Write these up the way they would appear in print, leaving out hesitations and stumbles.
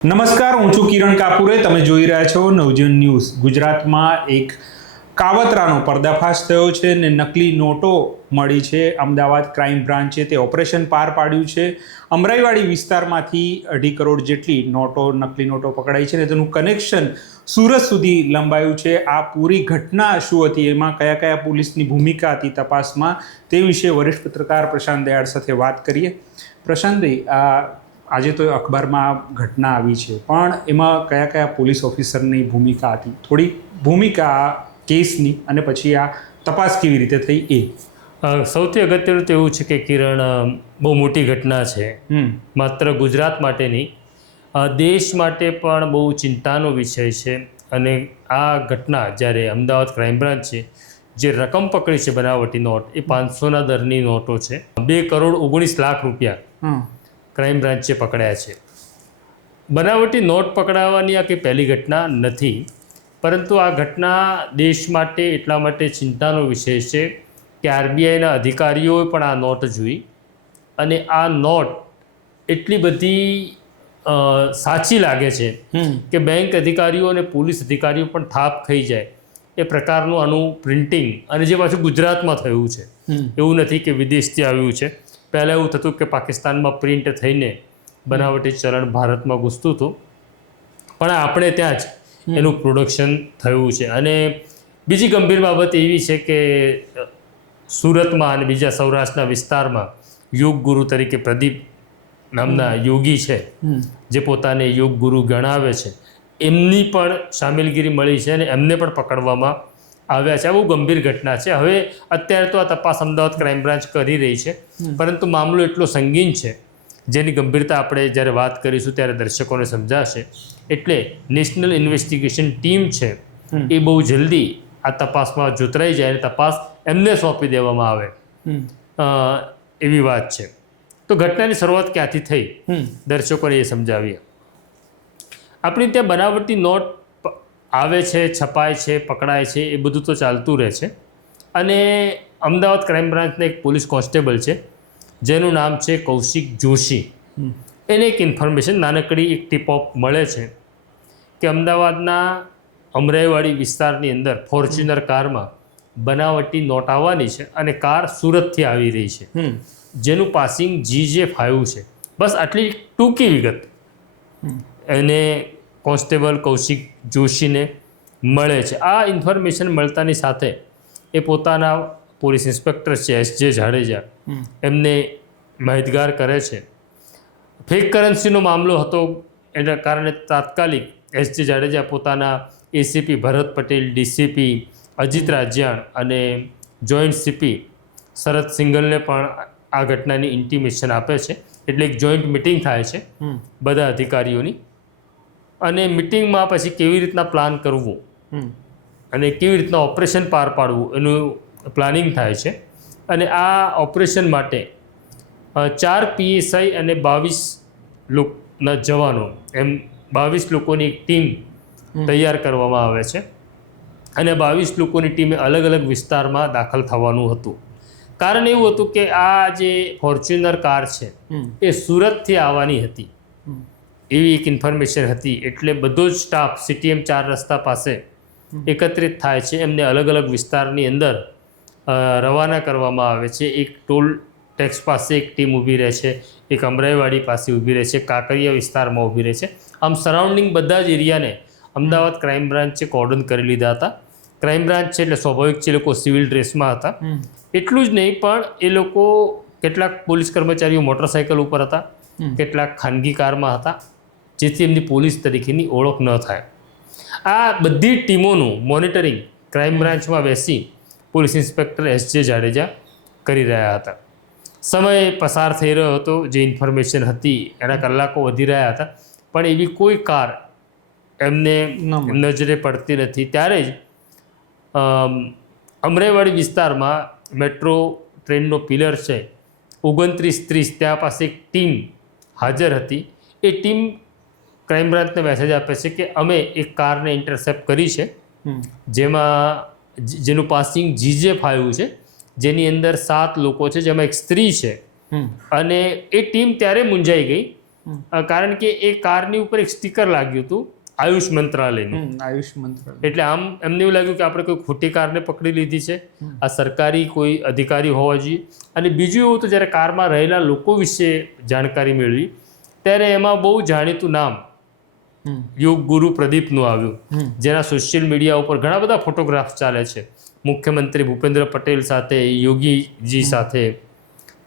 નમસ્કાર, હું છું કિરણ કાપુરે. તમે જોઈ રહ્યા છો નવજીવન ન્યૂઝ. ગુજરાતમાં એક કાવતરાનો પર્દાફાશ થયો છે ને નકલી નોટો મળી છે. અમદાવાદ ક્રાઇમ બ્રાન્ચે તે ઓપરેશન પાર પાડ્યું છે. અમરાઈવાડી વિસ્તારમાંથી 2.5 કરોડ જેટલી નકલી નોટો પકડાઈ છે ને તેનું કનેક્શન સુરત સુધી લંબાયું છે. આ પૂરી ઘટના શું હતી, એમાં કયા કયા પોલીસની ભૂમિકા હતી તપાસમાં, તે વિશે વરિષ્ઠ પત્રકાર પ્રશાંત દયાળ સાથે વાત કરીએ. પ્રશાંતભાઈ, આજે તો અખબારમાં ઘટના આવી છે, પણ એમાં કયા કયા પોલીસ ઓફિસરની ભૂમિકા હતી? થોડી ભૂમિકા કેસની અને પછી આ તપાસ કેવી રીતે થઈ એ. સૌથી અગત્યનું તો એવું છે કે કિરણ, બહુ મોટી ઘટના છે. માત્ર ગુજરાત માટે નહીં, દેશ માટે પણ બહુ ચિંતાનો વિષય છે. અને આ ઘટના જ્યારે અમદાવાદ ક્રાઇમ બ્રાન્ચે જે રકમ પકડી છે બનાવટી નોટ, એ 500ના દરની નોટો છે. 2.19 લાખ રૂપિયા ક્રાઇમ બ્રાન્ચે પકડ્યા છે. બનાવટી નોટ પકડાવવાની આ કંઈ પહેલી ઘટના નથી, પરંતુ આ ઘટના દેશ માટે એટલા માટે ચિંતાનો વિષય છે કે આરબીઆઈના અધિકારીઓએ પણ આ નોટ જોઈ અને આ નોટ એટલી બધી સાચી લાગે છે કે બેંક અધિકારીઓ અને પોલીસ અધિકારીઓ પણ થાપ ખાઈ જાય એ પ્રકારનું આનું પ્રિન્ટિંગ, અને જે પાછું ગુજરાતમાં થયું છે. એવું નથી કે વિદેશથી આવ્યું છે. પહેલાં એવું થતું કે પાકિસ્તાનમાં પ્રિન્ટ થઈને બનાવટી ચલણ ભારતમાં ઘૂસતું હતું, પણ આપણે ત્યાં જ એનું પ્રોડક્શન થયું છે. અને બીજી ગંભીર બાબત એવી છે કે સુરતમાં અને બીજા સૌરાષ્ટ્રના વિસ્તારમાં યોગ ગુરુ તરીકે પ્રદીપ નામના યોગી છે, જે પોતાને યોગ ગુરુ ગણાવે છે, એમની પણ સામેલગીરી મળી છે અને એમને પણ પકડવામાં આવ્યા છે. આ બહુ ગંભીર ઘટના છે. હવે અત્યારે તો આ તપાસ અમદાવાદ ક્રાઇમ બ્રાન્ચ કરી રહી છે, પરંતુ મામલો એટલો સંગીન છે જેની ગંભીરતા આપણે જ્યારે વાત કરીશું ત્યારે દર્શકોને સમજાશે. એટલે નેશનલ ઇન્વેસ્ટિગેશન ટીમ છે એ બહુ જલ્દી આ તપાસમાં જોતરાઈ જાય અને તપાસ એમને સોંપી દેવામાં આવે એવી વાત છે. તો ઘટનાની શરૂઆત ક્યાંથી થઈ, દર્શકોને એ સમજાવીએ. આપણી ત્યાં બનાવટી નોટ આવે છે, છપાય છે, પકડાય છે, એ બધું તો ચાલતું રહે છે. અને અમદાવાદ ક્રાઇમ બ્રાન્ચના એક પોલીસ કોન્સ્ટેબલ છે જેનું નામ છે કૌશિક જોશી. એને એક ઇન્ફોર્મેશન, નાનકડી એક ટીપ ઓફ મળે છે કે અમદાવાદના અમરાઈવાડી વિસ્તારની અંદર ફોર્ચ્યુનર કારમાં બનાવટી નોટ આવવાની છે અને કાર સુરતથી આવી રહી છે, જેનું પાસિંગ GJ5 છે. બસ આટલી ટૂંકી વિગત એને કોન્સ્ટેબલ કૌશિક જોશીને મળે છે. આ ઇન્ફોર્મેશન મળતાની સાથે એ પોતાના પોલીસ ઇન્સ્પેક્ટર છે SJ જાડેજા, એમને માહિતગાર કરે છે. ફેક કરન્સીનો મામલો હતો, એના કારણે તાત્કાલિક SJ જાડેજા પોતાના ACP ભરત પટેલ, DCP અજીત રાજ્યાણ અને જોઈન્ટ CP શરદ સિંગલને પણ આ ઘટનાની ઇન્ટિમેશન આપે છે. એટલે એક જોઈન્ટ મિટિંગ થાય છે બધા અધિકારીઓની, અને મિટિંગમાં પછી કેવી રીતના પ્લાન કરવું અને કેવી રીતના ઓપરેશન પાર પાડવું એનું પ્લાનિંગ થાય છે. અને આ ઓપરેશન માટે 4 PSI અને 22 જવાનો, એમ 22 લોકોની એક ટીમ તૈયાર કરવામાં આવે છે. અને 22 લોકોની ટીમે અલગ અલગ વિસ્તારમાં દાખલ થવાનું હતું. કારણ એવું હતું કે આ જે ફોર્ચ્યુનર કાર છે એ સુરતથી આવવાની હતી એવી એક ઇન્ફોર્મેશન હતી. એટલે બધો જ સ્ટાફ CTM 4 રસ્તા પાસે એકત્રિત થાય છે. એમને અલગ અલગ વિસ્તારની અંદર રવાના કરવામાં આવે છે. એક ટોલ ટેક્સ પાસે એક ટીમ ઊભી રહે છે, એક અમરાઈવાડી પાસે ઊભી રહે છે, કાંકરિયા વિસ્તારમાં ઊભી રહે છે. આમ સરાઉન્ડિંગ બધા જ એરિયાને અમદાવાદ ક્રાઇમ બ્રાન્ચે કોર્ડન કરી લીધા હતા. ક્રાઇમ બ્રાન્ચ છે એટલે સ્વાભાવિક છે, એ લોકો સિવિલ ડ્રેસમાં હતા. એટલું જ નહીં, પણ એ લોકો કેટલાક પોલીસ કર્મચારીઓ મોટરસાઇકલ ઉપર હતા, કેટલાક ખાનગી કારમાં હતા, જેથી એમની પોલીસ તરીકેની ઓળખ ન થાય. આ બધી ટીમોનું મોનિટરિંગ ક્રાઇમ બ્રાન્ચમાં બેસી પોલીસ ઇન્સ્પેક્ટર SJ જાડેજા કરી રહ્યા હતા. સમય પસાર થઈ રહ્યો હતો, જે ઇન્ફોર્મેશન હતી એના કલાકો વધી રહ્યા હતા, પણ એવી કોઈ કાર એમને નજરે પડતી નથી. ત્યારે જ અમરાઈવાડી વિસ્તારમાં મેટ્રો ટ્રેનનો પિલર છે 2930, ત્યાં પાસે એક ટીમ હાજર હતી. એ ટીમ ક્રાઇમ બ્રાન્ચને મેસેજ આપે છે કે અમે એક કારને ઇન્ટરસેપ્ટ કરી છે, જેનું પાસિંગ GJ5 છે, જેની અંદર 7 લોકો છે, જેમાં એક સ્ત્રી છે. અને એ ટીમ ત્યારે મૂંઝાઈ ગઈ કારણ કે એ કારની ઉપર એક સ્ટીકર લાગ્યું હતું આયુષ મંત્રાલયનું. આયુષ મંત્રાલય. એટલે આમ એમને એવું લાગ્યું કે આપણે કોઈ ખોટી કારને પકડી લીધી છે, આ સરકારી કોઈ અધિકારી હોવા જોઈએ. અને બીજું એવું તો જ્યારે કારમાં રહેલા લોકો વિશે જાણકારી મેળવી ત્યારે એમાં બહુ જાણીતું નામ યોગ ગુરુ પ્રદીપનું આવ્યું, જેના સોશિયલ મીડિયા ઉપર ઘણા બધા ફોટોગ્રાફ્સ ચાલે છે મુખ્યમંત્રી ભૂપેન્દ્ર પટેલ સાથે, યોગીજી સાથે.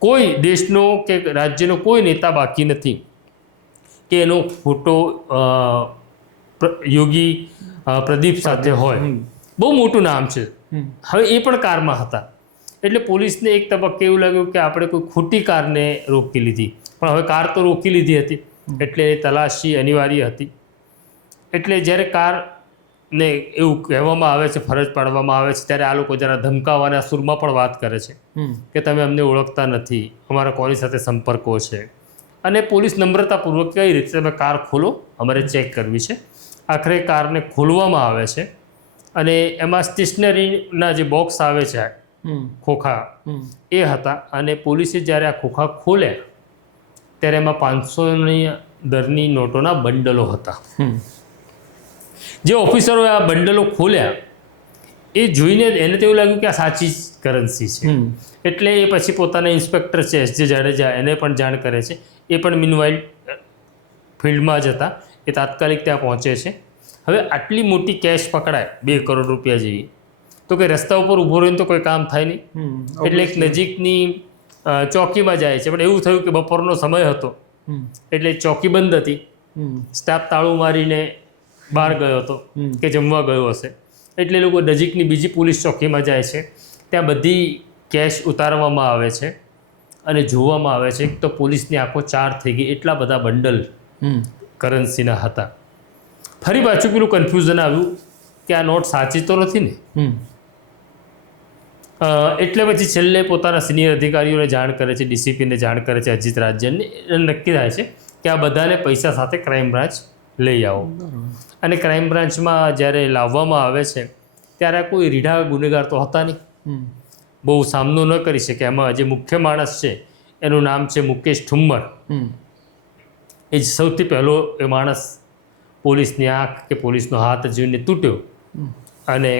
કોઈ દેશનો કે રાજ્યનો કોઈ નેતા બાકી નથી કે એનો ફોટો યોગી પ્રદીપ સાથે હોય. બહુ મોટું નામ છે. હવે એ પણ કારમાં હતા એટલે પોલીસને એક તબક્કે એવું લાગ્યું કે આપણે કોઈ ખોટી કારને રોકી લીધી, પણ હવે કાર તો રોકી લીધી હતી એટલે તલાશી અનિવાર્ય હતી. એટલે જ્યારે કારને એવું કહેવામાં આવે છે, ફરજ પાડવામાં આવે છે, ત્યારે આ લોકો જરા ધમકાવાના સુરમાં પણ વાત કરે છે કે તમે અમને ઓળખતા નથી, અમારા કોની સાથે સંપર્કો છે. અને પોલીસ નમ્રતાપૂર્વક કઈ રીતે તમે કાર ખોલો, અમારે ચેક કરવી છે. આખરે કારને ખોલવામાં આવે છે અને એમાં સ્ટેશનરીના જે બોક્સ આવે છે ખોખા એ હતા. અને પોલીસે જ્યારે આ ખોખા ખોલ્યા ત્યારે એમાં 500ની દરની નોટોના બંડલો હતા. જે ઓફિસરોએ આ બંડલો ખોલ્યા એ જોઈને એને તો એવું લાગ્યું કે આ સાચી કરન્સી છે. એટલે એ પછી પોતાના ઇન્સ્પેક્ટર છે એસ જે જાડેજા એને પણ જાણ કરે છે. એ પણ મીનવાઇલ ફિલ્ડમાં જ હતા, એ તાત્કાલિક ત્યાં પહોંચે છે. હવે આટલી મોટી કેશ પકડાય 2 કરોડ રૂપિયા જેવી, તો કે રસ્તા ઉપર ઊભો રહીને તો કોઈ કામ થાય નહીં. એટલે એક નજીકની ચોકીમાં જાય છે. પણ એવું થયું કે બપોરનો સમય હતો એટલે ચોકી બંધ હતી, સ્ટાફ તાળું મારીને બહાર ગયો હતો કે જમવા ગયો હશે. એટલે લોકો નજીકની બીજી પોલીસ ચોકીમાં જાય છે. ત્યાં બધી કેશ ઉતારવામાં આવે છે અને જોવામાં આવે છે તો પોલીસની આંખો ચાર થઈ ગઈ, એટલા બધા બંડલ કરન્સીના હતા. ફરી પાછું પેલું કન્ફ્યુઝન આવ્યું કે આ નોટ સાચી તો નથી ને. એટલે પછી છેલ્લે પોતાના સિનિયર અધિકારીઓને જાણ કરે છે, ડીસીપીને જાણ કરે છે અજીત રાજ્યને. નક્કી થાય છે કે આ બધાને પૈસા સાથે ક્રાઇમ બ્રાન્ચ લઈ આવો. અને ક્રાઇમ બ્રાન્ચમાં જ્યારે લાવવામાં આવે છે ત્યારે કોઈ રીઢા ગુનેગાર તો હતા નહીં, બહુ સામનો ન કરી શકે. એમાં જે મુખ્ય માણસ છે એનું નામ છે મુકેશ ઠુમ્મર. એ જ સૌથી પહેલો એ માણસ પોલીસની આંખ કે પોલીસનો હાથ જોઈને તૂટ્યો અને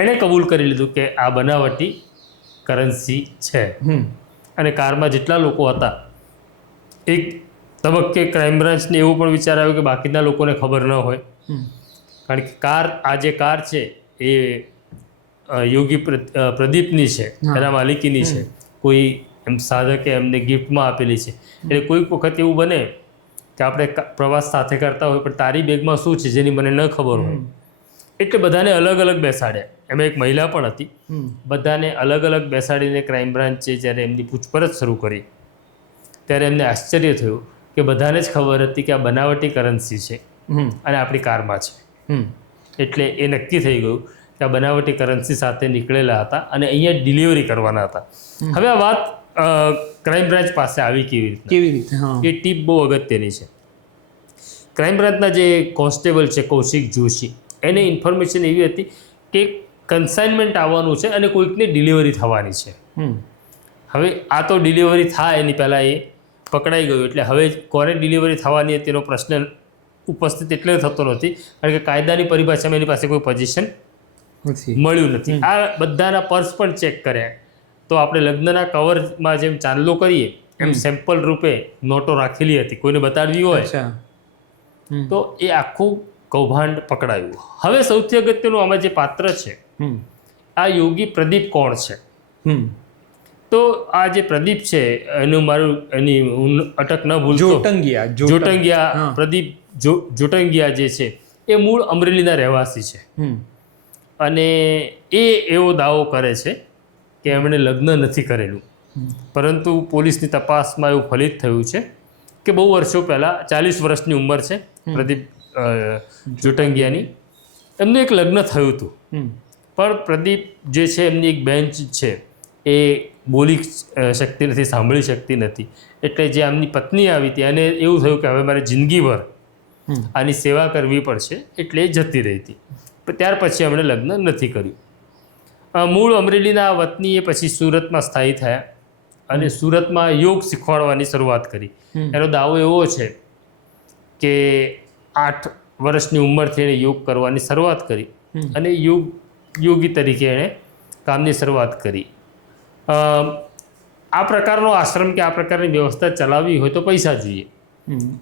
એણે કબૂલ કરી લીધું કે આ બનાવટી કરન્સી છે. અને કારમાં જેટલા લોકો હતા એક તબક્કે ક્રાઇમ બ્રાન્ચને એવો પણ વિચાર આવ્યો કે બાકીના લોકોને ખબર ન હોય, કારણ કે આ જે કાર છે એ યોગી પ્રદીપની છે, એના માલિકીની છે. કોઈ એમ સાધકે એમને ગિફ્ટમાં આપેલી છે. એટલે કોઈક વખત એવું બને કે આપણે પ્રવાસ સાથે કરતા હોય પણ તારી બેગમાં શું છે જેની મને ન ખબર હોય. એટલે બધાને અલગ અલગ બેસાડ્યા. એમાં એક મહિલા પણ હતી. બધાને અલગ અલગ બેસાડીને ક્રાઇમ બ્રાન્ચે જ્યારે એમની પૂછપરછ શરૂ કરી ત્યારે એમને આશ્ચર્ય થયું કે બધાને જ ખબર હતી કે આ બનાવટી કરન્સી છે અને આપણી કારમાં છે. એટલે એ નક્કી થઈ ગયું કે આ બનાવટી કરન્સી સાથે નીકળેલા હતા અને અહીંયા ડિલિવરી કરવાના હતા. હવે આ વાત ક્રાઇમ બ્રાન્ચ પાસે આવી કેવી રીતે એ ટીપ બહુ અગત્યની છે. ક્રાઇમ બ્રાન્ચના જે કોન્સ્ટેબલ છે કૌશિક જોશી, એને ઇન્ફોર્મેશન એવી હતી કે કન્સાઇનમેન્ટ આવવાનું છે અને કોઈકને ડિલિવરી થવાની છે. હવે આ તો ડિલિવરી થાય એની પહેલાં એ પકડાઈ ગયું. એટલે હવે કોને ડિલિવરી થવાની તેનો પ્રશ્ન ઉપસ્થિત એટલે થતો નથી, કારણ કે કાયદાની પરિભાષામાં એની પાસે કોઈ પોઝિશન મળ્યું નથી. આ બધાના પર્સ પણ ચેક કર્યા તો આપણે લગ્નના કવરમાં જેમ ચાંદલો કરીએ એમ સેમ્પલ રૂપે નોટો રાખેલી હતી, કોઈને બતાડવી હોય તો એ આખું કૌભાંડ પકડાયું. હવે સૌથી અગત્યનું આમાં જે પાત્ર છે આ યોગી પ્રદીપ કોણ છે? તો આ જે પ્રદીપ છે એની હું અટક ન ભૂલતો, જોટંગિયા પ્રદીપ જોટંગિયા જે છે એ મૂળ અમરેલીના રહેવાસી છે. અને એ એવો દાવો કરે છે કે એમણે લગ્ન નથી કરેલું, પરંતુ પોલીસની તપાસમાં એવું ફલિત થયું છે કે બહુ વર્ષો પહેલાં 40 વર્ષની ઉંમર છે પ્રદીપ જોટંગિયાની, એમનું એક લગ્ન થયું હતું. પણ પ્રદીપ જે છે એમની એક બેન્ચ છે એ બોલી શકતી નથી, સાંભળી શકતી નથી. એટલે જે આમની પત્ની આવી હતી અને એવું થયું કે હવે મારે જિંદગીભર આની સેવા કરવી પડશે, એટલે એ જતી રહી હતી. ત્યાર પછી એમણે લગ્ન નથી કર્યું. મૂળ અમરેલીના વતની એ પછી સુરતમાં સ્થાયી થયા અને સુરતમાં યોગ શીખવાડવાની શરૂઆત કરી. એનો દાવો એવો છે કે 8 વર્ષની ઉંમરથી એણે યોગ કરવાની શરૂઆત કરી અને યોગી તરીકે એણે કામની શરૂઆત કરી. આ પ્રકારનો આશ્રમ કે આ પ્રકારની વ્યવસ્થા ચલાવવી હોય તો પૈસા જોઈએ.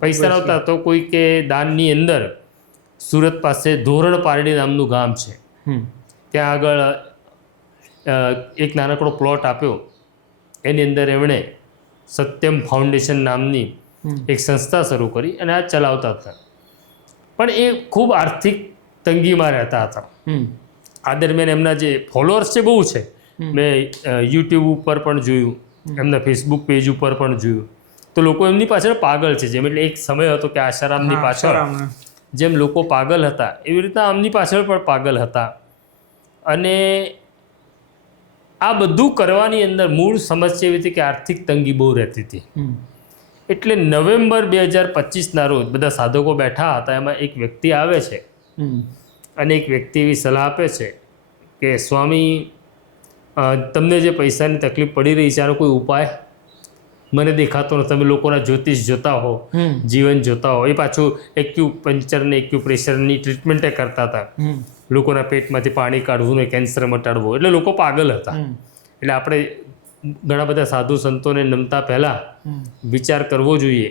પૈસા નહોતા તો કોઈ કે દાનની અંદર સુરત પાસે ધોરણ પારડી નામનું ગામ છે, ત્યાં આગળ એક નાનકડો પ્લોટ આપ્યો. એની અંદર એમણે સત્યમ ફાઉન્ડેશન નામની એક સંસ્થા શરૂ કરી અને આ ચલાવતા હતા. પણ એ ખૂબ આર્થિક તંગીમાં રહેતા હતા. આ દરમિયાન એમના જે ફોલોઅર્સ છે બહુ છે. મેં યુટ્યુબ ઉપર પણ જોયું, એમના ફેસબુક પેજ ઉપર પણ જોયું, તો લોકો એમની પાછળ પાગલ છે. જેમ એટલે એક સમય હતો કે આશારામની પાછળ જેમ લોકો પાગલ હતા એવી રીતના આમની પાછળ પણ પાગલ હતા. અને આ બધું કરવાની અંદર મૂળ સમસ્યા એવી હતી કે આર્થિક તંગી બહુ રહેતી હતી. એટલે નવેમ્બર 2025ના રોજ બધા સાધકો બેઠા હતા. એમાં એક વ્યક્તિ આવે છે અને એક વ્યક્તિ એવી સલાહ આપે છે કે સ્વામી, તમને જે પૈસાની તકલીફ પડી રહી છે આનો કોઈ ઉપાય મને દેખાતો નથી. તમે લોકોના જ્યોતિષ જોતા હો, જીવન જોતા હો, એ પાછું એક્યુપંચર ને એક્યુપ્રેશરની ટ્રીટમેન્ટે કરતા હતા. લોકોના પેટમાંથી પાણી કાઢવું ને કેન્સર મટાડવું. એટલે લોકો પાગલ હતા. એટલે આપણે ઘણા બધા સાધુ સંતોને નમતા પહેલાં વિચાર કરવો જોઈએ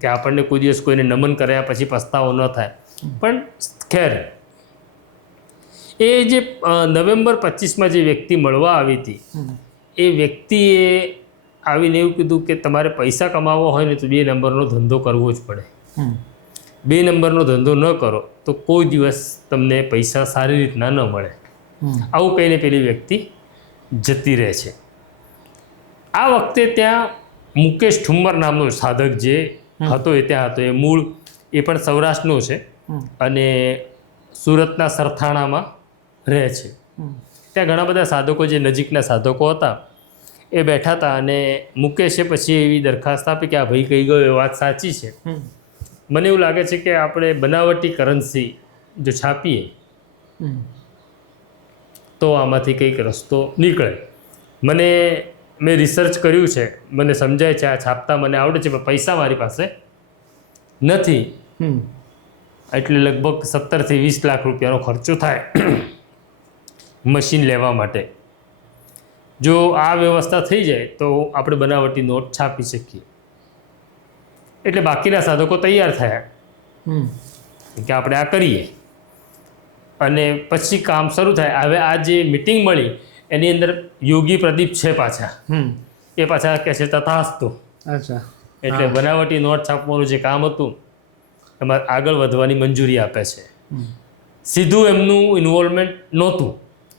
કે આપણને કોઈ દિવસ કોઈને નમન કર્યા પછી પસ્તાવો ન થાય. પણ ખેર, એ જે નવેમ્બર 25માં જે વ્યક્તિ મળવા આવી હતી એ વ્યક્તિએ આવીને એવું કીધું કે તમારે પૈસા કમાવવા હોય ને તો 2 નંબરનો ધંધો કરવો જ પડે. 2 નંબરનો ધંધો ન કરો તો કોઈ દિવસ તમને પૈસા સારી રીતના ન મળે. આવું કહીને પેલી વ્યક્તિ જતી રહે છે. આ વખતે ત્યાં મુકેશ ઠુમ્મર નામનો સાધક જે હતો એ ત્યાં હતો. એ મૂળ એ પણ સૌરાષ્ટ્રનો છે અને સુરતના સરથાણામાં રહે છે. ત્યાં ઘણા બધા સાધકો જે નજીકના સાધકો હતા એ બેઠા હતા અને મુકેશે પછી એવી દરખાસ્ત આપી કે આ ભાઈ કહી ગયો એ વાત સાચી છે. મને એવું લાગે છે કે આપણે બનાવટી કરન્સી જો છાપીએ તો આમાંથી કંઈક રસ્તો નીકળે. મેં રિસર્ચ કર્યું છે, મને સમજાય છે, આ છાપતા મને આવડે છે, પણ પૈસા મારી પાસે નથી. એટલે લગભગ 17 થી 20 લાખ રૂપિયાનો ખર્ચો થાય મશીન લેવા માટે. જો આ વ્યવસ્થા થઈ જાય તો આપણે બનાવટી નોટ છાપી શકીએ. એટલે બાકીના સાધકો તૈયાર થયા કે આપણે આ કરીએ. અને પછી કામ શરૂ થાય. હવે આ જે મિટિંગ મળી એની અંદર યોગી પ્રદીપ છે પાછા. એ પાછા કહે છે તથાસ્તુ. એટલે બનાવટી નોટ છાપવાનું જે કામ હતું એમાં આગળ વધવાની મંજૂરી આપે છે. સીધું એમનું ઇન્વોલ્વમેન્ટ નહોતું,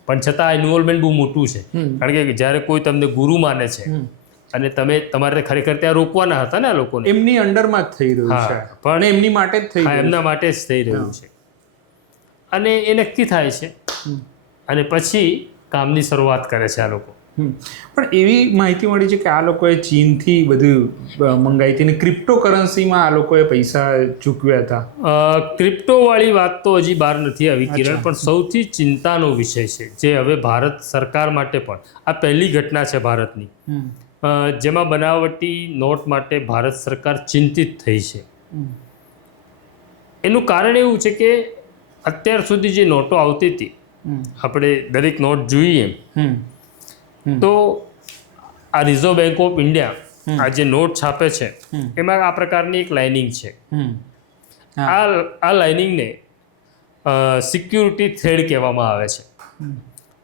પણ છતાં આ ઇન્વોલ્વમેન્ટ બહુ મોટું છે. કારણ કે જ્યારે કોઈ તમને ગુરુ માને છે અને તમારે ખરેખર ત્યાં રોકવાના હતા ને આ લોકોને, એમની અંડરમાં જ થઈ રહ્યું છે, પણ એમની માટે જ થઈ રહ્યું, એમના માટે જ થઈ રહ્યું છે. અને એ નક્કી થાય છે અને પછી કામની શરૂઆત કરે છે આ લોકો. પણ એવી માહિતી મળી છે કે આ લોકોએ ચીનથી બધું મંગાવી હતી અને ક્રિપ્ટોકરન્સીમાં આ લોકોએ પૈસા ચૂકવ્યા હતા. ક્રિપ્ટોવાળી વાત તો હજી બહાર નથી આવી કિરણ, પણ સૌથી ચિંતાનો વિષય છે જે હવે ભારત સરકાર માટે પણ આ પહેલી ઘટના છે ભારતની જેમાં બનાવટી નોટ માટે ભારત સરકાર ચિંતિત થઈ છે. એનું કારણ એવું છે કે અત્યાર સુધી જે નોટો આવતી હતી, આપણે દરેક નોટ જોઈએ તો આ રિઝર્વ બેંક ઓફ ઇન્ડિયા આ જે નોટ છાપે છે એમાં આ પ્રકારની એક લાઇનિંગ છે. આ લાઇનિંગને સિક્યુરિટી થ્રેડ કહેવામાં આવે છે.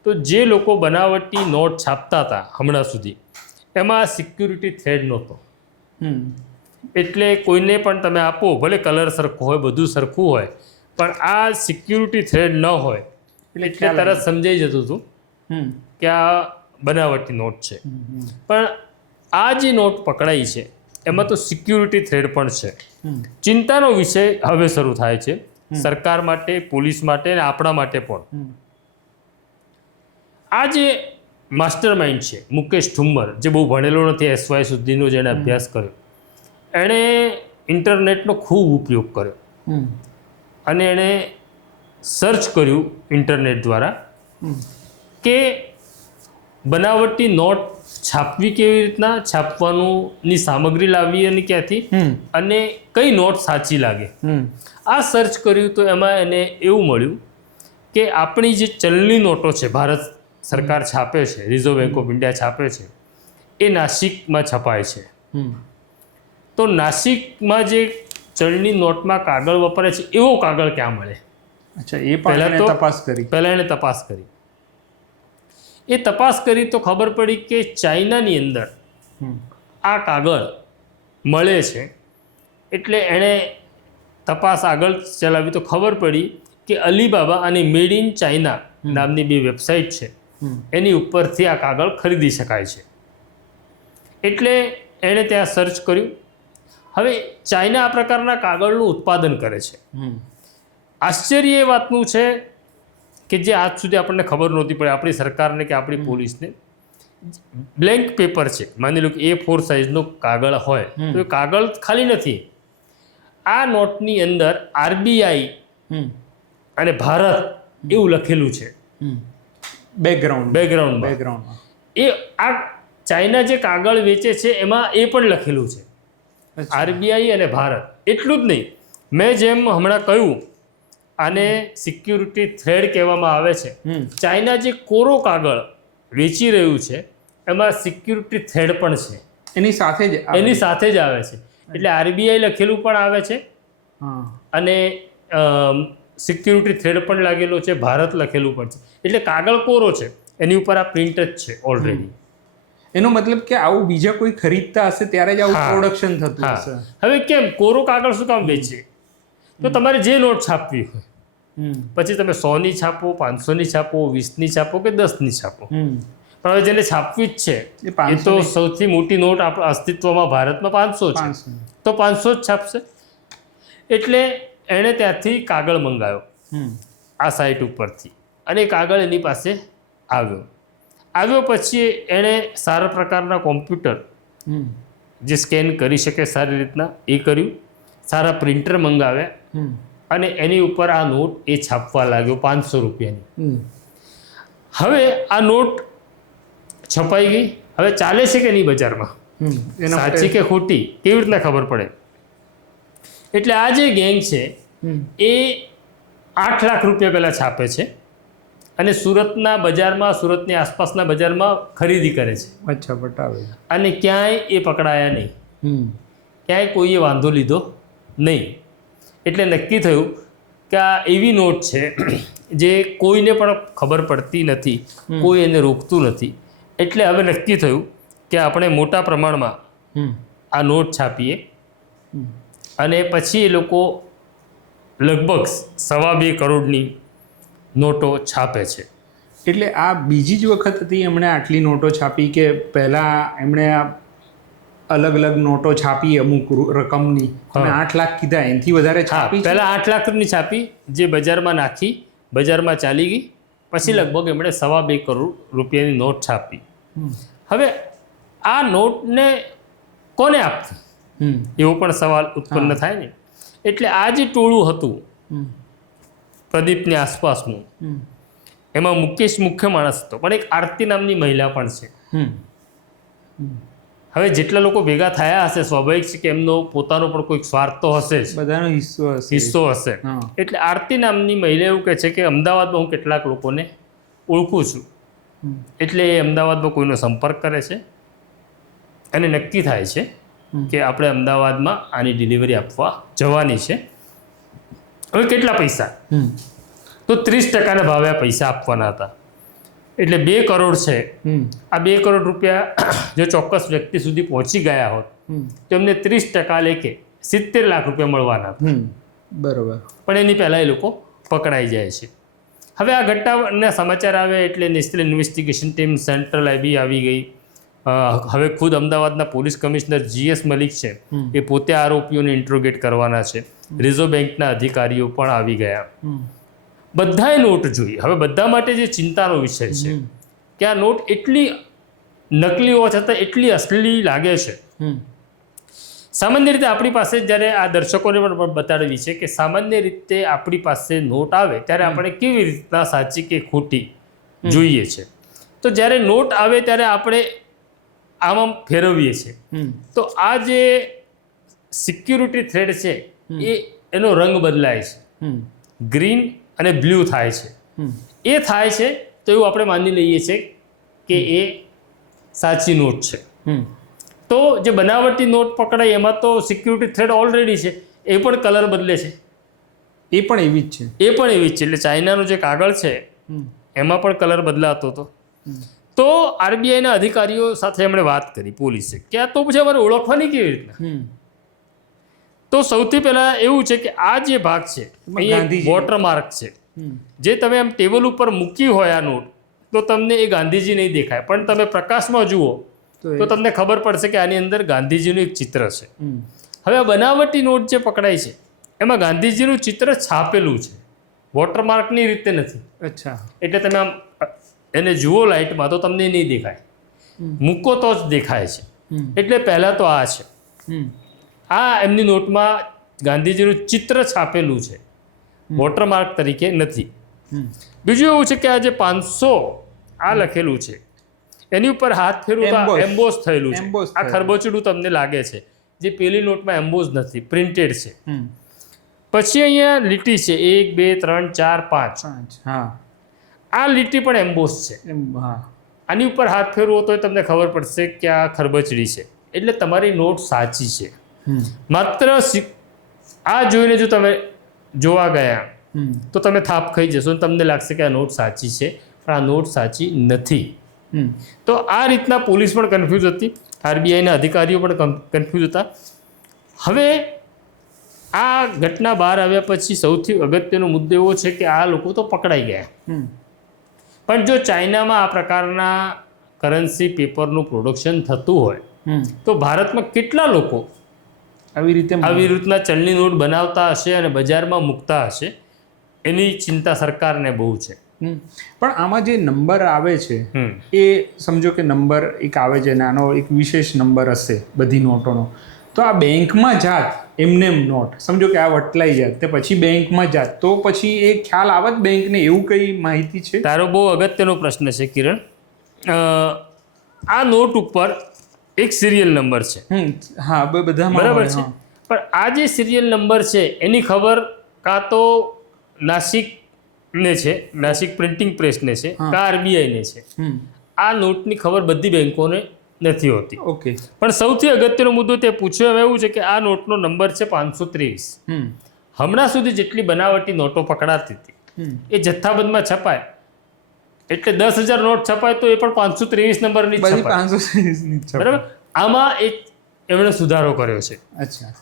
તો જે લોકો બનાવટી નોટ છાપતા હતા હમણાં સુધી એમાં આ સિક્યુરિટી થ્રેડ નહોતો. એટલે કોઈને પણ તમે આપો, ભલે કલર સરખો હોય, બધું સરખું હોય, પણ આ સિક્યુરિટી થ્રેડ ન હોય એટલે તરત સમજાઈ જતું હતું કે આ બનાવટી નોટ છે. પણ આ જે નોટ પકડાઈ છે એમાં તો સિક્યુરિટી થ્રેડ પણ છે. ચિંતાનો વિષય હવે શરૂ થાય છે સરકાર માટે, પોલીસ માટે અને આપણા માટે પણ. આ જે માસ્ટર માઇન્ડ છે મુકેશ ઠુમ્મર, જે બહુ ભણેલો નથી, SY સુધીનો જેણે અભ્યાસ કર્યો, એણે ઇન્ટરનેટનો ખૂબ ઉપયોગ કર્યો અને એણે સર્ચ કર્યું ઇન્ટરનેટ દ્વારા કે બનાવટી નોટ છાપવી કેવી રીતના, છાપવાનુંની સામગ્રી લાવવી અને ક્યાંથી, અને કઈ નોટ સાચી લાગે. આ સર્ચ કર્યું તો એમાં એને એવું મળ્યું કે આપણી જે ચલણી નોટો છે, ભારત સરકાર છાપે છે, રિઝર્વ બેંક ઓફ ઇન્ડિયા છાપે છે, એ નાસિકમાં છપાય છે. તો નાસિકમાં જે ચલણી નોટમાં કાગળ વપરાય છે એવો કાગળ ક્યાં મળે? અચ્છા, એ પહેલા તો તપાસ કરી. પહેલા એને તપાસ કરી. એ તપાસ કરી તો ખબર પડી કે ચાઇનાની અંદર આ કાગળ મળે છે. એટલે એણે તપાસ આગળ ચલાવી તો ખબર પડી કે અલીબાબા અને મેડ ઇન ચાઇના નામની બે વેબસાઇટ છે, એની ઉપરથી આ કાગળ ખરીદી શકાય છે. એટલે એણે ત્યાં સર્ચ કર્યું. હવે ચાઇના આ પ્રકારના કાગળનું ઉત્પાદન કરે છે. આશ્ચર્ય એ વાતનું છે કે જે આજ સુધી આપણને ખબર નહોતી પડે, આપણી સરકારને કે આપણી પોલીસને. બ્લેન્ક પેપર છે, માની લો કે A4 સાઇઝનો કાગળ હોય તો એ કાગળ ખાલી નથી. આ નોટની અંદર RBI અને ભારત એવું લખેલું છે બેકગ્રાઉન્ડમાં. એ આ ચાઇના જે કાગળ વેચે છે એમાં એ પણ લખેલું છે, RBI અને ભારત. એટલું જ નહીં, મેં જેમ હમણાં કહ્યું આને સિક્યુરિટી થ્રેડ કહેવામાં આવે છે. ચાઇના જે કોરો કાગળ વેચી રહ્યું છે એમાં સિક્યુરિટી થ્રેડ પણ છે, એની સાથે જ આવે છે. એટલે RBI લખેલું પણ આવે છે અને સિક્યુરિટી થ્રેડ પણ લાગેલો છે, ભારત લખેલું પણ છે. એટલે કાગળ કોરો છે, એની ઉપર આ પ્રિન્ટ જ છે ઓલરેડી. એનો મતલબ કે આવું બીજા કોઈ ખરીદતા હશે ત્યારે જ આવું પ્રોડક્શન થતું હશે. હવે કેમ કોરો કાગળ શું કામ વેચે? તો તમારે જે નોટ છાપવી હોય, પછી તમે 100ની છાપો, 500ની છાપો, 20ની છાપો કે 10ની છાપો, પણ હવે જેને છાપવી જ છે એ તો સૌથી મોટી નોટ અસ્તિત્વમાં ભારતમાં 500 છે, તો 500 જ છાપશે. એટલે એણે ત્યાંથી કાગળ મંગાવ્યો આ સાઇટ ઉપરથી, અને કાગળ એની પાસે આવ્યો પછી એણે સારા પ્રકારના કોમ્પ્યુટર જે સ્કેન કરી શકે સારી રીતના એ કર્યું, સારા પ્રિન્ટર મંગાવ્યા અને એની ઉપર આ નોટ એ છાપવા લાગ્યો 500 રૂપિયાની. હવે આ નોટ છપાઈ ગઈ. હવે ચાલે છે કે નહીં બજારમાં, સાચી કે ખોટી કેવી રીતના ખબર પડે? એટલે આ જે ગેંગ છે એ 8 લાખ રૂપિયા પહેલાં છાપે છે અને સુરતના બજારમાં, સુરતની આસપાસના બજારમાં ખરીદી કરે છે. અચ્છા, બતાવે. અને ક્યાંય એ પકડાયા નહીં, ક્યાંય કોઈએ વાંધો લીધો નહીં. એટલે નક્કી થયું કે આ એવી નોટ છે જે કોઈને પણ ખબર પડતી નથી, કોઈ એને રોકતું નથી. એટલે હવે નક્કી થયું કે આપણે મોટા પ્રમાણમાં આ નોટ છાપીએ. અને પછી એ લોકો લગભગ 2.25 કરોડની નોટો છાપે છે. એટલે આ બીજી જ વખત હતી એમણે આટલી નોટો છાપી કે પહેલાં એમણે અલગ અલગ નોટો છાપી અમુક રકમની? તમે 8 લાખ કીધા, એનાથી વધારે છાપી? પહેલાં 8 લાખની છાપી, જે બજારમાં નાખી, બજારમાં ચાલી ગઈ. પછી લગભગ એમણે 2.25 કરોડ રૂપિયાની નોટ છાપી. હવે આ નોટને કોને આપવી એવો પણ સવાલ ઉત્પન્ન થાય ને. એટલે આ જે ટોળું હતું પ્રદીપની આસપાસનું, એમાં મુકેશ મુખ્ય માણસ હતો, પણ એક આરતી નામની મહિલા પણ છે. હવે જેટલા લોકો ભેગા થયા હશે, સ્વાભાવિક છે કે એમનો પોતાનો પણ કોઈક સ્વાર્થ તો હશે જ, બધાનો હિસ્સો હશે. એટલે આરતી નામની મહિલા એવું કહે છે કે અમદાવાદમાં હું કેટલાક લોકોને ઓળખું છું. એટલે એ અમદાવાદમાં કોઈનો સંપર્ક કરે છે અને નક્કી થાય છે કે આપણે અમદાવાદમાં આની ડિલિવરી આપવા જવાની છે. હવે કેટલા પૈસા? તો 30% ભાવે આ પૈસા આપવાના હતા. એટલે 2 કરોડ છે. આ 2 કરોડ રૂપિયા જો ચોક્કસ વ્યક્તિ સુધી પહોંચી ગયા હોત તો એમને 30% લેખે 70 લાખ રૂપિયા મળવાના હતા. બરોબર. પણ એની પહેલાં એ લોકો પકડાઈ જાય છે. હવે આ ઘટનાના સમાચાર આવે એટલે national investigation team, central IB આવી ગઈ. હવે ખુદ અમદાવાદના પોલીસ કમિશનર GS મલિક છે એ પોતે આરોપીઓને ઇન્ટ્રોગેટ કરવાના છે. રિઝર્વ બેંકના અધિકારીઓ પણ આવી ગયા. બધાએ નોટ જોઈ. હવે બધા માટે જે ચિંતાનો વિષય છે કે આ નોટ એટલી નકલી હોવા છતાં એટલી અસલી લાગે છે. સામાન્ય રીતે આપણી પાસે, જ્યારે આ દર્શકોને પણ બતાડવી છે કે સામાન્ય રીતે આપણી પાસે નોટ આવે ત્યારે આપણે કેવી રીતના સાચી કે ખોટી જોઈએ છે. તો જ્યારે નોટ આવે ત્યારે આપણે આમાં ફેરવીએ છીએ તો આ જે સિક્યુરિટી થ્રેડ છે એનો રંગ બદલાય છે, ગ્રીન અને બ્લુ થાય છે. એ થાય છે તો એવું આપણે માની લઈએ છીએ કે એ સાચી નોટ છે. તો જે બનાવટી નોટ પકડાય એમાં તો સિક્યુરિટી થ્રેડ ઓલરેડી છે, એ પણ કલર બદલે છે, એ પણ એવી જ છે. એટલે ચાઇનાનું જે કાગળ છે એમાં પણ કલર બદલાતો હતો. તો આરબીઆઈના અધિકારીઓ સાથે એમણે વાત કરી પોલીસે કે આ તો પછી અમારે ઓળખવાની કેવી રીતના. તો સૌથી પહેલા એવું છે કે આ જે ભાગ છે વોટરમાર્ક છે, જે તમે આમ ટેબલ ઉપર મૂકી હોય આ નોટ તો તમને એ ગાંધીજી નહીં દેખાય, પણ તમે પ્રકાશમાં જુઓ તો તમને ખબર પડશે કે આની અંદર ગાંધીજીનું એક ચિત્ર છે. હવે આ બનાવટી નોટ જે પકડાય છે એમાં ગાંધીજીનું ચિત્ર છાપેલું છે, વોટરમાર્કની રીતે નથી. અચ્છા. એટલે તમે આમ એને જુઓ લાઇટમાં તો તમને નહીં દેખાય, મૂકો તો જ દેખાય છે. એટલે પહેલાં તો આ છે, આ એમની નોટમાં ગાંધીજીનું ચિત્ર છાપેલું છે, વોટરમાર્ક તરીકે નથી. બીજું એવું છે કે આ જે 500 આ લખેલું છે એની ઉપર હાથ ફેરવું એમ્બોઝ થયેલું છે. આ ખરબચડું તમને લાગે છે, જે પેલી નોટમાં એમ્બોઝ નથી, પ્રિન્ટેડ છે. પછી અહીંયા લીટી છે 1 2 3 4 5. આ લીટી પણ એમ્બોઝ છે. આની ઉપર હાથ ફેરવો તો તમને ખબર પડશે કે આ ખરબચડી છે, એટલે તમારી નોટ સાચી છે. માત્ર આ જોઈને જો તમે જોવા ગયા તો તમે થાપ ખાઈ જશો અને તમને લાગશે કે આ નોટ સાચી છે, પણ આ નોટ સાચી નથી. તો આ રીતના પોલીસ પણ કન્ફ્યુઝ હતી, આરબીઆઈના અધિકારીઓ પણ કન્ફ્યુઝ હતા. હવે આ ઘટના બહાર આવ્યા પછી સૌથી અગત્યનો મુદ્દો એવો છે કે આ લોકો તો પકડાઈ ગયા, પણ જો ચાઇનામાં આ પ્રકારના કરન્સી પેપરનું પ્રોડક્શન થતું હોય તો ભારતમાં કેટલા લોકો આવી રીતના ચલણી નોટ બનાવતા હશે અને બજારમાં મૂકતા હશે, એની ચિંતા સરકારને બહુ છે. પણ આમાં જે નંબર આવે છે એ સમજો કે નંબર એક આવે છે નાનો, એક વિશેષ નંબર હશે બધી નોટોનો, તો આ બેંકમાં જાત એમને નોટ સમજો કે આ વટલાઈ જાત તે પછી બેંકમાં જાત તો પછી એ ખ્યાલ આવત બેંકને, એવું કઈ માહિતી છે? તારો બહુ અગત્યનો પ્રશ્ન છે કિરણ. આ નોટ ઉપર એક સિરિયલ નંબર છે. હા, બધામાં બરાબર છે, પણ આ જે સિરિયલ નંબર છે એની ખબર કાં તો નાસિકને છે, નાસિક પ્રિન્ટિંગ પ્રેસને છે, કાં આરબીઆઈને છે. આ નોટની ખબર બધી બેંકોને નથી હોતી. ઓકે. પણ સૌથી અગત્યનો મુદ્દો તે પૂછ્યો હવે એવું છે કે આ નોટનો નંબર છે 523. હમણાં સુધી જેટલી બનાવટી નોટો પકડાતી હતી એ જથ્થાબંધમાં છપાય, એટલે 10,000 નોટ છપાય તો એ પણ 523 નંબરની છપાય. બરાબર. આમાં એક એમણે સુધારો કર્યો છે.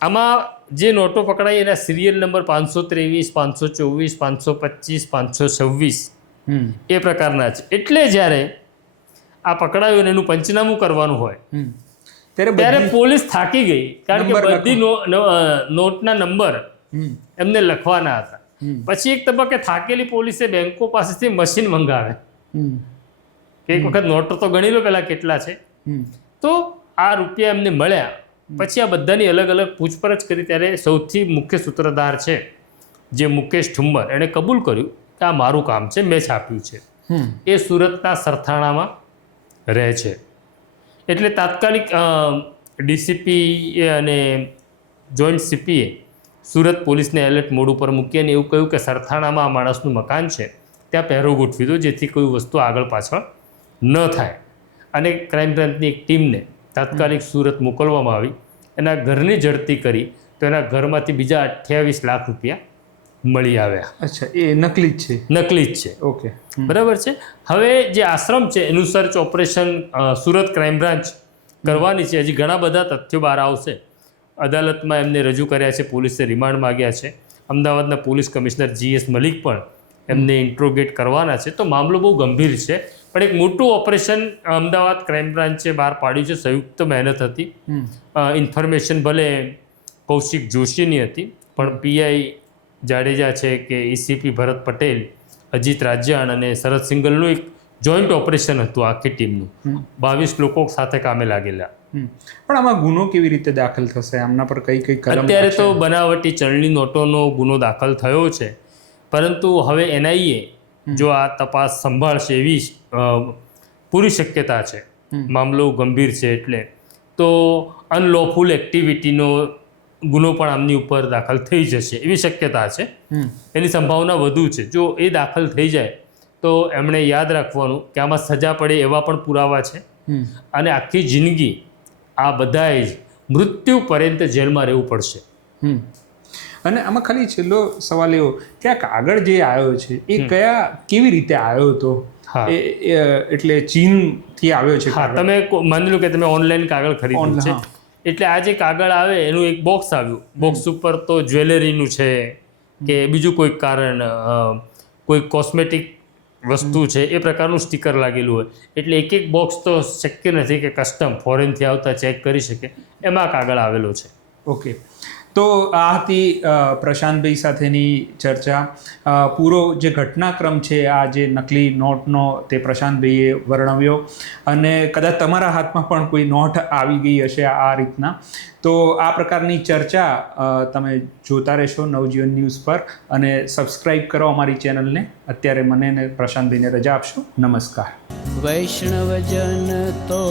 આમાં જે નોટો પકડાય એના સિરિયલ નંબર 523, 524, 525, 526 એ પ્રકારના છે. એટલે જ્યારે આ પકડાયું અને એનું પંચનામું કરવાનું હોય ત્યારે પોલીસ થાકી ગઈ, કારણ કે બધી નોટના નંબર એમને લખવાના હતા. પછી એક તબક્કે થાકેલી પોલીસે બેંકો પાસેથી મશીન મંગાવે કે એક વખત નોટો તો ગણી લો પેલા કેટલા છે. તો આ રૂપિયા એમને મળ્યા પછી આ બધાની અલગ અલગ પૂછપરછ કરી ત્યારે સૌથી મુખ્ય સૂત્રધાર છે જે મુકેશ ઠુમ્મર, એણે કબૂલ કર્યું કે આ મારું કામ છે, મેં છાપ્યું છે. એ સુરતના સરથાણામાં રહે છે. એટલે તાત્કાલિક ડીસીપી અને જોઈન્ટ સીપીએ સુરત પોલીસને એલર્ટ મોડ ઉપર મૂકી અને એવું કહ્યું કે સરથાણામાં આ માણસનું મકાન છે, ત્યાં પહેરો ગોઠવી દો જેથી કોઈ વસ્તુ આગળ પાછળ ન થાય. અને ક્રાઇમ બ્રાન્ચની એક ટીમને તાત્કાલિક સુરત મોકલવામાં આવી, એના ઘરની ઝડપી કરી તો એના ઘરમાંથી બીજા 28 લાખ રૂપિયા મળી આવ્યા. અચ્છા, એ નકલી જ છે? નકલી જ છે. ઓકે, બરાબર છે. હવે જે આશ્રમ છે એનું search operation Surat crime branch કરવાની છે. હજી ઘણા બધા તથ્યો બહાર આવશે. અદાલતમાં એમને રજૂ કર્યા છે, પોલીસે રિમાન્ડ માગ્યા છે. અમદાવાદના પોલીસ કમિશનર GS મલિક પણ એમને ઇન્ટ્રોગેટ કરવાના છે. તો મામલો બહુ ગંભીર છે, પણ એક મોટું ઓપરેશન અમદાવાદ ક્રાઇમ બ્રાન્ચે બહાર પાડ્યું છે. સંયુક્ત મહેનત હતી. ઇન્ફોર્મેશન ભલે કૌશિક જોશીની હતી, પણ પીઆઈ જાડેજા છે કે ECP ભરત પટેલ, અજીત રાજ્યાણ અને શરદ સિંગલનું એક જોઈન્ટ ઓપરેશન હતું આખી ટીમનું. 22 લોકો સાથે કામે લાગેલા. પણ આમાં ગુનો કેવી રીતે દાખલ થશે? આમના પર કઈ કઈ કલમ? અત્યારે તો બનાવટી ચલણી નોટોનો ગુનો દાખલ થયો છે, પરંતુ હવે NIA જો આ તપાસ સંભાળશે એવી પૂરી શક્યતા છે મામલો ગંભીર છે એટલે તો અનલોફુલ એક્ટિવિટીનો ગુનો પણ આમની ઉપર દાખલ થઈ જશે એવી શક્યતા છે. એની સંભાવના વધુ છે. જો એ દાખલ થઈ જાય તો એમણે યાદ રાખવાનું કે આમાં સજા પડે એવા પણ પુરાવા છે અને આખી જિંદગી આ બધાએ જ મૃત્યુ પર્યંત જેલમાં રહેવું પડશે. અને આમાં ખાલી છેલ્લો સવાલ એવો કે આ કાગળ જે આવ્યો છે એ કેવી રીતે આવ્યો હતો? એટલે ચીનથી આવ્યો છે? હા, તમે માની લો કે તમે ઓનલાઈન કાગળ ખરીદ્યું છે એટલે આ જે કાગળ આવે એનું એક બોક્સ આવ્યું. બોક્સ ઉપર તો જ્વેલરીનું છે કે બીજું કોઈક કારણ કોઈ કોસ્મેટિક વસ્તુ છે એ પ્રકારનું સ્ટીકર લાગેલું હોય એટલે એક બોક્સ તો શક્ય નથી કે કસ્ટમ ફોરેનથી આવતા ચેક કરી શકે. એમાં કાગળ આવેલો છે. ઓકે, તો આ હતી પ્રશાંતભાઈ સાથેની ચર્ચા. પૂરો જે ઘટનાક્રમ છે આ જે નકલી નોટનો તે પ્રશાંતભાઈએ વર્ણવ્યો અને કદાચ તમારા હાથમાં પણ કોઈ નોટ આવી ગઈ હશે આ રીતના તો આ પ્રકારની ચર્ચા તમે જોતા રહેશો નવજીવન ન્યૂઝ પર અને સબસ્ક્રાઈબ કરો અમારી ચેનલને. અત્યારે મને ને પ્રશાંતભાઈને રજા આપશો. નમસ્કાર. વૈષ્ણવજન તો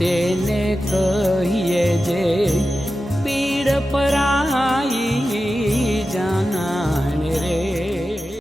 તેને કહીએ જે પીડ પરાઈ